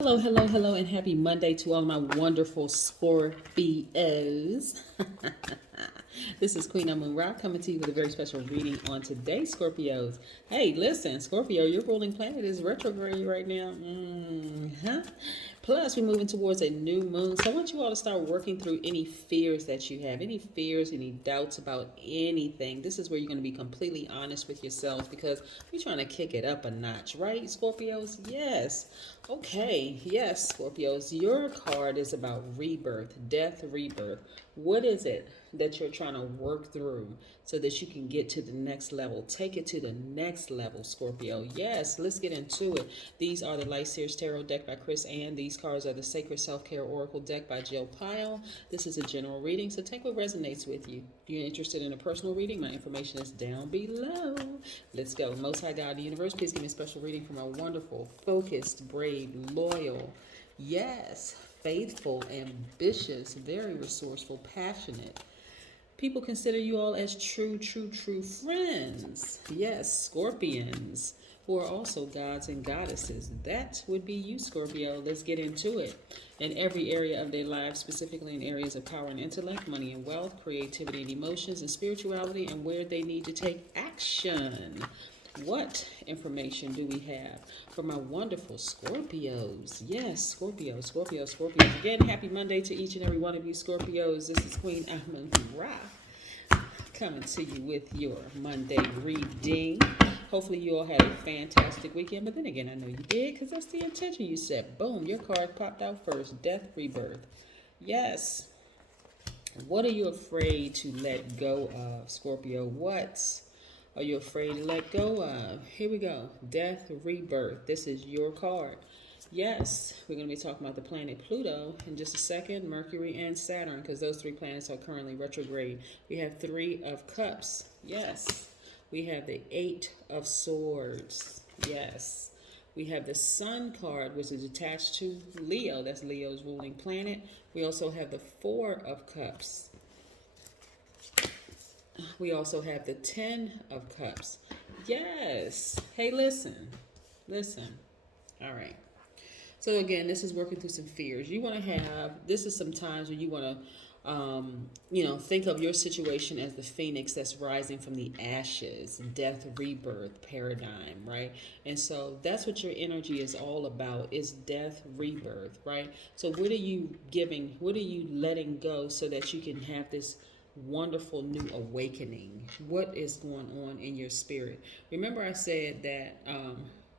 Hello, hello, hello, and happy Monday to all my wonderful Scorpios. This is Queen Amun Ra coming to you with a very special reading on today, Scorpios. Hey, listen, Scorpio, your ruling planet is retrograde right now. Plus, we're moving towards a new moon. So I want you all to start working through any fears that you have, any fears, any doubts about anything. This is where you're going to be completely honest with yourselves because we're trying to kick it up a notch, right, Scorpios? Yes. Okay, yes, Scorpios, your card is about rebirth, death, rebirth. What is it that you're trying to work through so that you can get to the next level? Take it to the next level, Scorpio. Yes, let's get into it. These are the Light Seers Tarot deck by Chris Ann. These cards are the Sacred Self-Care Oracle deck by Jill Pyle. This is a general reading, so take what resonates with you. If you're interested in a personal reading, my information is down below. Let's go. Most High God of the Universe, please give me a special reading for my wonderful, focused, brave, loyal, yes, faithful, ambitious, very resourceful, passionate. People consider you all as true friends. Yes, Scorpions, who are also gods and goddesses. That would be you, Scorpio. Let's get into it. In every area of their lives, specifically in areas of power and intellect, money and wealth, creativity and emotions, and spirituality, and where they need to take action. What information do we have for my wonderful Scorpios? Yes, Scorpios. Again, happy Monday to each and every one of you Scorpios. This is Queen Amun Ra coming to you with your Monday reading. Hopefully you all had a fantastic weekend, but then again, I know you did because that's the intention you set. Boom, your card popped out first. Death, rebirth. Yes. What are you afraid to let go of, Scorpio? What are you afraid to let go of? Here we go. Death, rebirth. This is your card. Yes, we're going to be talking about the planet Pluto in just a second, Mercury and Saturn, because those three planets are currently retrograde. We have Three of Cups. Yes. We have the Eight of Swords. Yes. We have the Sun card, which is attached to Leo. That's Leo's ruling planet. We also have the Four of Cups. We also have the Ten of Cups. Yes. Hey, listen. All right. So again, this is working through some fears. You want to have, this is some times when you want to, think of your situation as the phoenix that's rising from the ashes, death, rebirth paradigm, right? And so that's what your energy is all about, is death, rebirth, right? So what are you giving? What are you letting go so that you can have this wonderful new awakening? What is going on in your spirit? Remember I said that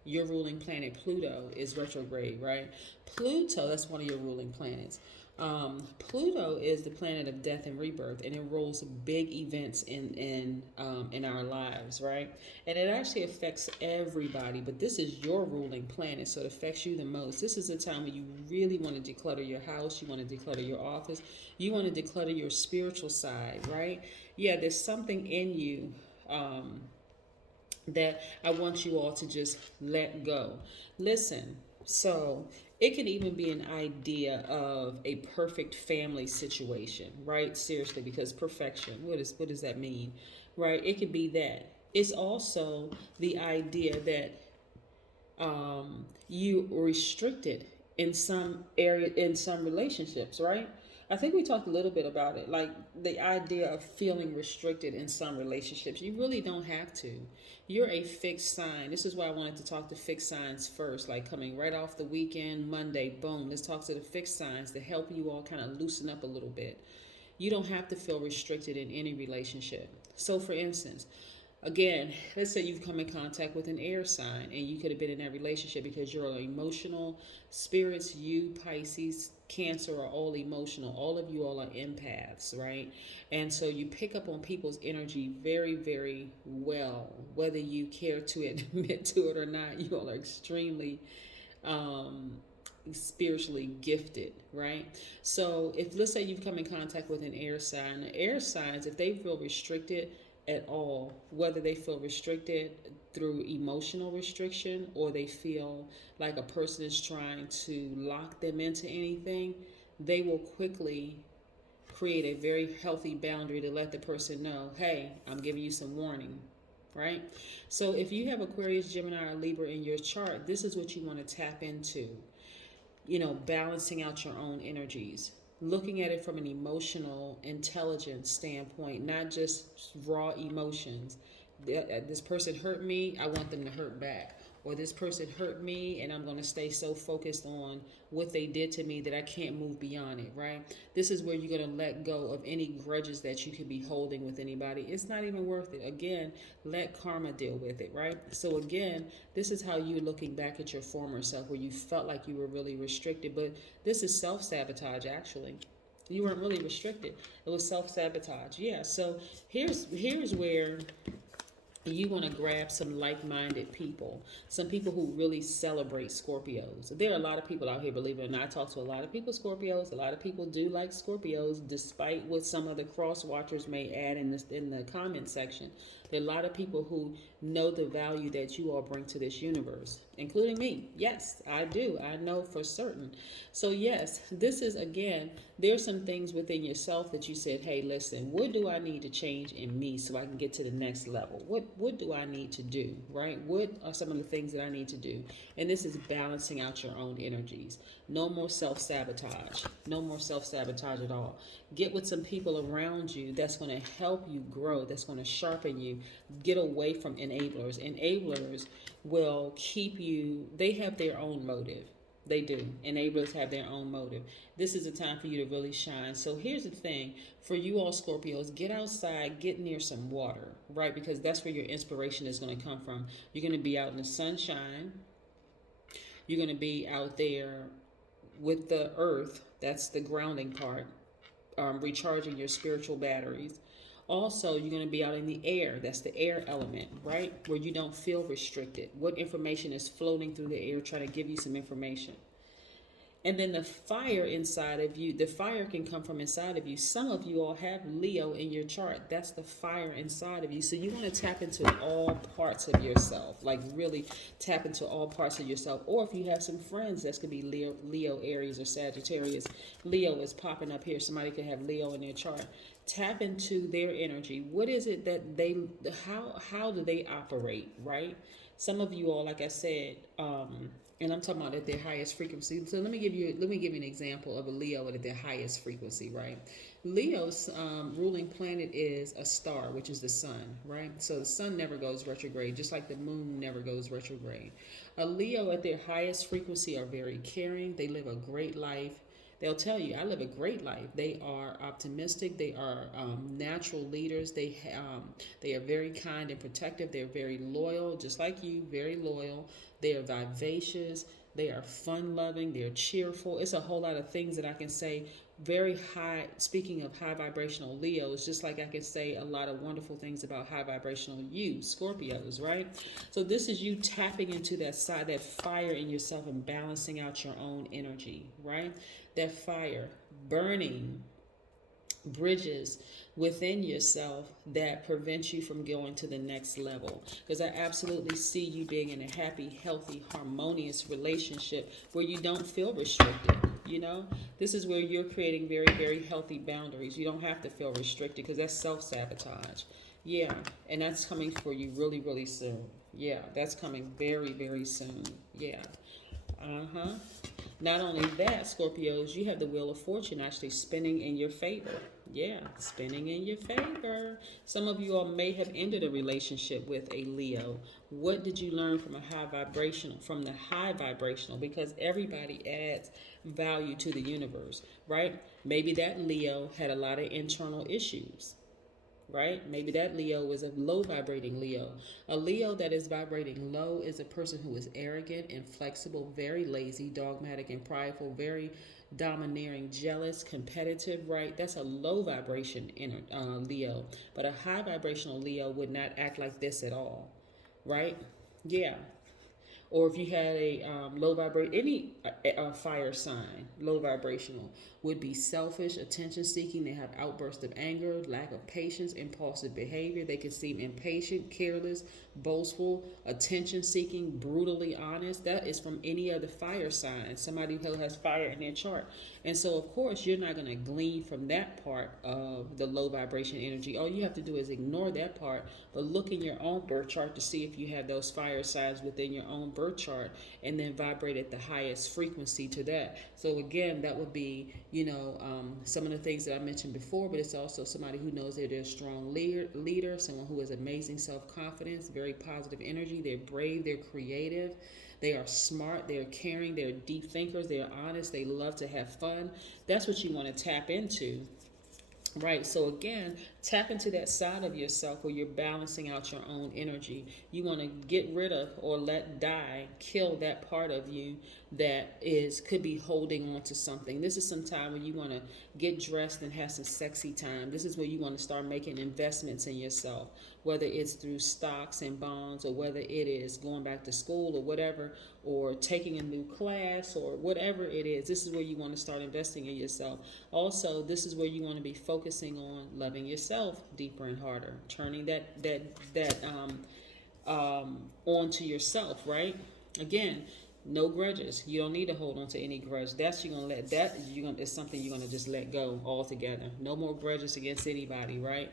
your ruling planet Pluto is retrograde, right? Pluto, that's one of your ruling planets. Pluto is the planet of death and rebirth, and it rules big events in our lives, right? And it actually affects everybody, but this is your ruling planet, so it affects you the most. This is a time when you really want to declutter your house, you want to declutter your office, you want to declutter your spiritual side, right? Yeah, there's something in you that I want you all to just let go. Listen, so it can even be an idea of a perfect family situation, right? Seriously, because perfection, what does that mean? Right? It could be that. It's also the idea that you restricted in some area, in some relationships, right? I think we talked a little bit about it, like the idea of feeling restricted in some relationships. You really don't have to. You're a fixed sign. This is why I wanted to talk to fixed signs first, like coming right off the weekend, Monday, boom, let's talk to the fixed signs to help you all kind of loosen up a little bit. You don't have to feel restricted in any relationship. So, for instance, again, let's say you've come in contact with an air sign and you could have been in that relationship because you're emotional spirits. You, Pisces, Cancer are all emotional. All of you all are empaths, right? And so you pick up on people's energy very, very well, whether you care to admit to it or not. You all are extremely spiritually gifted, right? So if, let's say, you've come in contact with an air sign, the air signs, if they feel restricted at all, whether they feel restricted through emotional restriction or they feel like a person is trying to lock them into anything, they will quickly create a very healthy boundary to let the person know, hey, I'm giving you some warning, right? So if you have Aquarius, Gemini, or Libra in your chart, this is what you want to tap into. balancing out your own energies, looking at it from an emotional intelligence standpoint, not just raw emotions. This person hurt me, I want them to hurt back. Or this person hurt me and I'm going to stay so focused on what they did to me that I can't move beyond it, right? This is where you're going to let go of any grudges that you could be holding with anybody. It's not even worth it. Again, let karma deal with it, right? So again, this is how you're looking back at your former self where you felt like you were really restricted, but this is self-sabotage actually. You weren't really restricted. It was self-sabotage. Yeah, so here's where you want to grab some like-minded people, some people who really celebrate Scorpios. There are a lot of people out here, believe it or not. I talk to a lot of people Scorpios. A lot of people do like Scorpios, despite what some of the cross watchers may add in the comment section. There are a lot of people who know the value that you all bring to this universe, including me. Yes, I do. I know for certain. So yes, this is, again, there's some things within yourself that you said, hey, listen, what do I need to change in me so I can get to the next level? What do I need to do, right? What are some of the things that I need to do? And this is balancing out your own energies. No more self-sabotage. No more self-sabotage at all. Get with some people around you that's going to help you grow, that's going to sharpen you. Get away from enablers. Enablers will keep you, they have their own motive. They do. Enablers have their own motive. This is a time for you to really shine. So here's the thing. For you all Scorpios, get outside, get near some water, right? Because that's where your inspiration is going to come from. You're going to be out in the sunshine. You're going to be out there with the earth. That's the grounding part. Recharging your spiritual batteries. Also, you're going to be out in the air. That's the air element, right? Where you don't feel restricted. What information is floating through the air trying to give you some information. And then the fire inside of you, the fire can come from inside of you. Some of you all have Leo in your chart. That's the fire inside of you. So you want to tap into all parts of yourself, like really tap into all parts of yourself. Or if you have some friends, that's could be Leo, Aries, or Sagittarius. Leo is popping up here. Somebody could have Leo in their chart. Tap into their energy. What is it that how do they operate, right? Some of you all, like I said, and I'm talking about at their highest frequency. So let me give you an example of a Leo at their highest frequency, right? Leo's ruling planet is a star, which is the sun, right? So the sun never goes retrograde, just like the moon never goes retrograde. A Leo at their highest frequency are very caring. They live a great life. They'll tell you, I live a great life. They are optimistic. They are natural leaders. They are very kind and protective. They're very loyal, just like you, very loyal. They are vivacious. They are fun-loving. They're cheerful. It's a whole lot of things that I can say. Very high, speaking of high vibrational Leos, just like I can say a lot of wonderful things about high vibrational you, Scorpios, right? So this is you tapping into that side, that fire in yourself and balancing out your own energy, right? That fire, burning bridges within yourself that prevent you from going to the next level. Because I absolutely see you being in a happy, healthy, harmonious relationship where you don't feel restricted. You know, this is where you're creating very, very healthy boundaries. You don't have to feel restricted because that's self-sabotage. Yeah, and that's coming for you really, really soon. Yeah, that's coming very, very soon. Yeah. Not only that, Scorpios, you have the Wheel of Fortune actually spinning in your favor. Yeah, spinning in your favor. Some of you all may have ended a relationship with a Leo. What did you learn from the high vibrational? Because everybody adds value to the universe, right? Maybe that Leo had a lot of internal issues. Right? Maybe that Leo was a low vibrating Leo. A Leo that is vibrating low is a person who is arrogant, inflexible, very lazy, dogmatic, and prideful, very domineering, jealous, competitive, right? That's a low vibration Leo. But a high vibrational Leo would not act like this at all, right? Yeah. Or if you had a low vibration, any fire sign, low vibrational, would be selfish, attention seeking. They have outbursts of anger, lack of patience, impulsive behavior. They can seem impatient, careless, boastful, attention seeking, brutally honest. That is from any other fire sign, somebody who has fire in their chart. And so, of course, you're not going to glean from that part of the low vibration energy. All you have to do is ignore that part, but look in your own birth chart to see if you have those fire signs within your own birth birth chart and then vibrate at the highest frequency to that. So again, that would be, some of the things that I mentioned before, but it's also somebody who knows that they're a strong leader, someone who has amazing self-confidence, very positive energy. They're brave, they're creative, they are smart, they're caring, they're deep thinkers, they're honest, they love to have fun. That's what you want to tap into. Right, so again, tap into that side of yourself where you're balancing out your own energy. You want to get rid of or let die, kill that part of you that could be holding on to something. This is some time when you want to get dressed and have some sexy time. This is where you want to start making investments in yourself, whether it's through stocks and bonds, or whether it is going back to school or whatever, or taking a new class or whatever it is. This is where you want to start investing in yourself. Also, this is where you want to be focusing on loving yourself deeper and harder, turning that onto yourself, right? Again, no grudges. You don't need to hold on to any grudge. It's something you're gonna just let go altogether. No more grudges against anybody, right?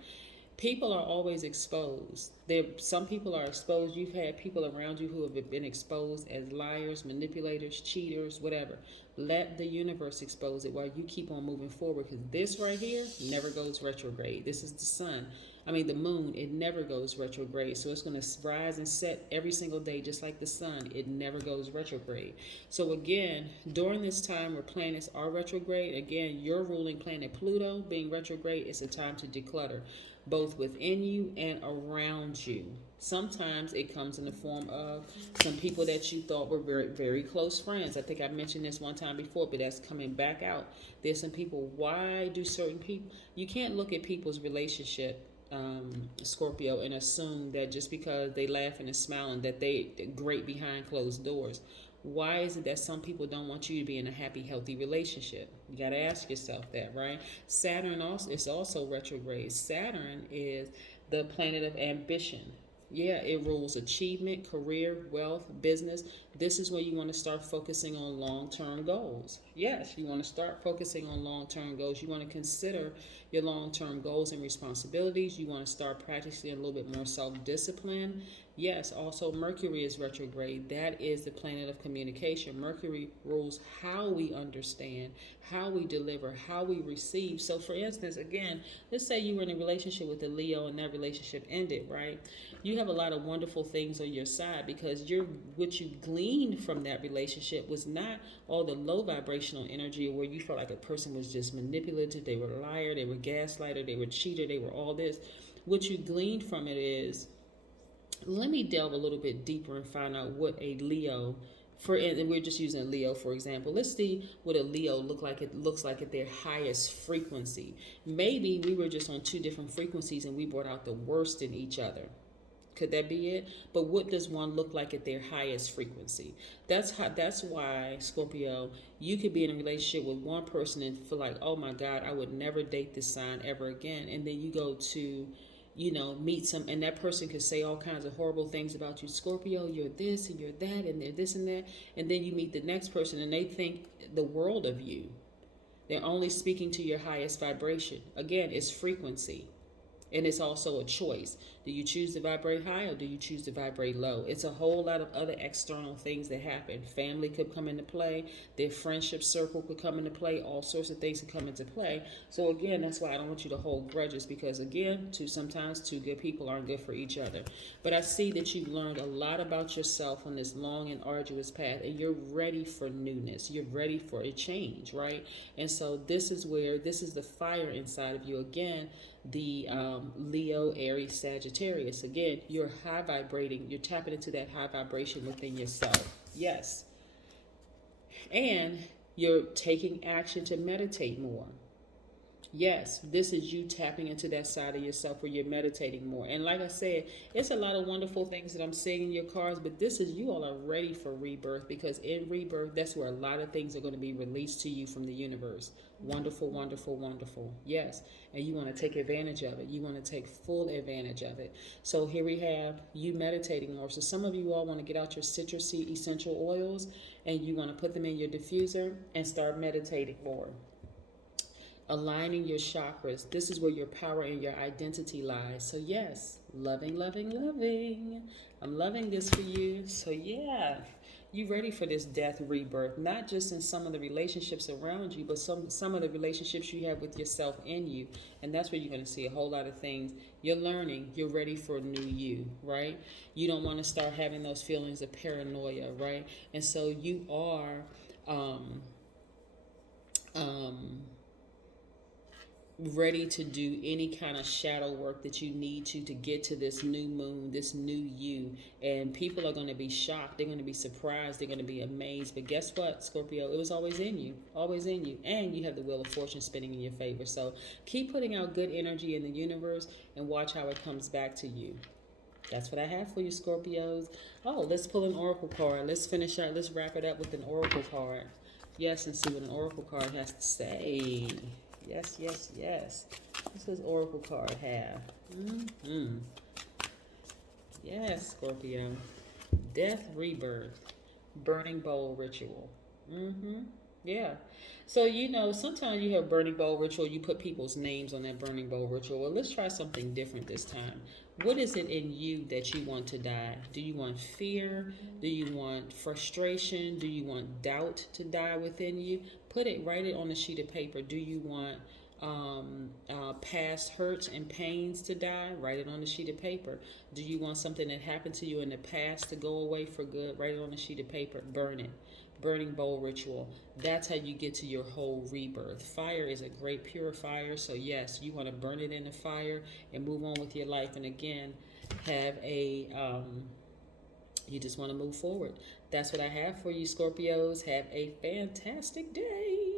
People are always exposed. Some people are exposed. You've had people around you who have been exposed as liars, manipulators, cheaters, whatever. Let the universe expose it while you keep on moving forward, because this right here never goes retrograde. This is the moon. It never goes retrograde. So it's going to rise and set every single day, just like the sun. It never goes retrograde. So again, during this time where planets are retrograde, again, your ruling planet Pluto being retrograde, it's a time to declutter, both within you and around you. Sometimes it comes in the form of some people that you thought were very, very close friends. I think I mentioned this one time before, but that's coming back out. There's some people, why do certain people, you can't look at people's relationship, Scorpio, and assume that just because they laughing and smiling that they're great behind closed doors. Why is it that some people don't want you to be in a happy, healthy relationship? You got to ask yourself that, right? Saturn is also retrograde. Saturn is the planet of ambition. Yeah, it rules achievement, career, wealth, business. This is where you want to start focusing on long-term goals. Yes, you want to start focusing on long-term goals. You want to consider your long-term goals and responsibilities. You want to start practicing a little bit more self-discipline. Yes, also Mercury is retrograde. That is the planet of communication. Mercury rules how we understand, how we deliver, how we receive. So for instance, again, let's say you were in a relationship with a Leo and that relationship ended, right? You have a lot of wonderful things on your side, because what you gleaned from that relationship was not all the low vibrational energy where you felt like a person was just manipulative, they were a liar, they were gaslighter, they were cheater, they were all this. What you gleaned from it is, let me delve a little bit deeper and find out what a Leo, and we're just using Leo for example. Let's see what a Leo looks like at their highest frequency. Maybe we were just on two different frequencies and we brought out the worst in each other. Could that be it? But what does one look like at their highest frequency? That's why, Scorpio, you could be in a relationship with one person and feel like, oh my God, I would never date this sign ever again. And then you go to, meet some, and that person could say all kinds of horrible things about you. Scorpio, you're this and you're that and they're this and that. And then you meet the next person and they think the world of you. They're only speaking to your highest vibration. Again, it's frequency. And it's also a choice. Do you choose to vibrate high or do you choose to vibrate low? It's a whole lot of other external things that happen. Family could come into play. Their friendship circle could come into play. All sorts of things could come into play. So again, that's why I don't want you to hold grudges, because again, sometimes two good people aren't good for each other. But I see that you've learned a lot about yourself on this long and arduous path, and you're ready for newness. You're ready for a change, right? And so this is the fire inside of you. Again, the Leo, Aries, Sagittarius. Again, you're high vibrating. You're tapping into that high vibration within yourself. Yes. And you're taking action to meditate more. Yes, this is you tapping into that side of yourself where you're meditating more. And like I said, it's a lot of wonderful things that I'm seeing in your cards, but this is, you all are ready for rebirth, because in rebirth, that's where a lot of things are going to be released to you from the universe. Wonderful, wonderful, wonderful. Yes. And you want to take advantage of it. You want to take full advantage of it. So here we have you meditating more. So some of you all want to get out your citrusy essential oils and you want to put them in your diffuser and start meditating more. Aligning your chakras. This is where your power and your identity lies. So yes, loving, loving, loving. I'm loving this for you. So yeah, You ready for this death rebirth, not just in some of the relationships around you, but some of the relationships you have with yourself in you. And that's where you're going to see a whole lot of things. You're learning. You're ready for a new you, right? You don't want to start having those feelings of paranoia, right? And so you are ready to do any kind of shadow work that you need to get to this new moon, this new you. And people are going to be shocked. They're going to be surprised. They're going to be amazed. But guess what, Scorpio? It was always in you, always in you. And you have the wheel of fortune spinning in your favor. So keep putting out good energy in the universe and watch how it comes back to you. That's what I have for you, Scorpios. Oh, let's pull an oracle card. Let's finish out. Let's wrap it up with an oracle card. Yes, and see what an oracle card has to say. Yes, yes, yes. What does oracle card have? Yes, Scorpio. Death, rebirth, burning bowl ritual. Yeah. So, sometimes you have burning bowl ritual, you put people's names on that burning bowl ritual. Well, let's try something different this time. What is it in you that you want to die? Do you want fear? Do you want frustration? Do you want doubt to die within you? Write it on a sheet of paper. Do you want past hurts and pains to die? Write it on a sheet of paper. Do you want something that happened to you in the past to go away for good? Write it on a sheet of paper. Burn it. Burning bowl ritual. That's how you get to your whole rebirth. Fire is a great purifier. So yes, you want to burn it in the fire and move on with your life. And again, you just want to move forward. That's what I have for you, Scorpios. Have a fantastic day.